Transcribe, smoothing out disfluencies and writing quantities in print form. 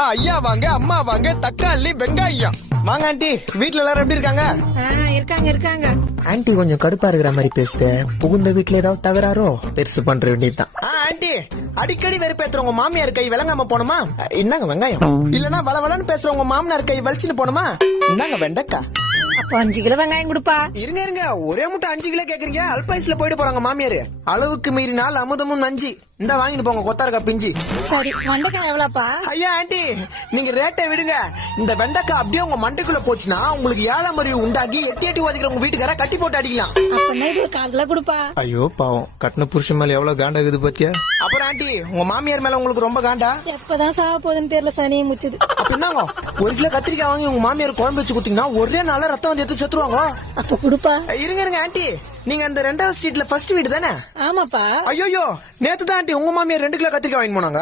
ஐயா வாங்க, அம்மா வாங்க, தக்காளி வெங்காயம் வாங்க. ஆண்டி வீட்டுல எல்லாரும் எப்படி இருக்காங்க? இருக்காங்க. ஆண்டி கொஞ்சம் கடுப்பா இருக்கிற மாதிரி பேசுத. புகுந்த வீட்டுல ஏதாவது தகராறோ பெருசு பண்ற வேண்டியதுதான். ஆண்டி அடிக்கடி வெறுப்பேத்துற உங்க மாமியார் கை விளங்காம போணுமா? என்னங்க வெங்காயம்? இல்லன்னா வளவளன்னு பேசுற உங்க மாமனார் கை வலிச்சுன்னு போணுமா? என்னங்க வெண்டக்கா? அப்ப 5 கிலோ வெங்காயம் கொடுப்பா. இருங்க ஒரே முட்டை 5 கிலோ கேக்குறீங்க? அல்பாயுஸ்ல போயிட்டு போறாங்க மாமியாரு. அளவுக்கு மீறினால் அமுதமும் நஞ்சு. இந்த வாங்கிட்டு போங்க கொத்தாரக்கா பிஞ்சி. சரி, வெண்டைக்காய் எவ்வளவுப்பா? ஐயா ஆண்டி நீங்க ரேட்டை விடுங்க. இந்த வெண்டைக்காய் அப்படியே உங்க மண்டைக்குள்ள போச்சுன்னா உங்களுக்கு 7ஆம் அறிவு உண்டாகி எட்டி ஓதிக்கிற உங்க வீட்டுக்கார கட்டி போட்டு அடிக்கலாம். அப்ப இது 1/4 கிலோ கொடுப்பா. ஐயோ பாவம், கட்டின புருஷன் மேல எவ்வளவு காண்டா இருக்குது பாத்தியா? அப்புறம் ஆண்டி உங்க மாமியார் மேல உங்களுக்கு ரொம்ப காண்டா? எப்பதான் சாக போகுதுன்னு தெரியல, சனியை முச்சுது. அப்படின்னாங்க 1 கிலோ கத்திரிக்காய் வாங்கி உங்க மாமியார் குழம்பு வச்சு குத்தீங்கன்னா ஒரே நாள ரத்தம் வந்து எடுத்து செத்துருவாங்க. அப்ப கொடுப்பா. இருங்க ஆண்டி, நீங்க அந்த 2வது ஸ்ட்ரீட்ல ஃபர்ஸ்ட் வீடு தானே? ஆமாப்பா. ஐயோ நேத்து தான் ஆண்டி உங்க மாமியார் 2 கிலோ கத்திரிக்காய் வாங்கி போனாங்க.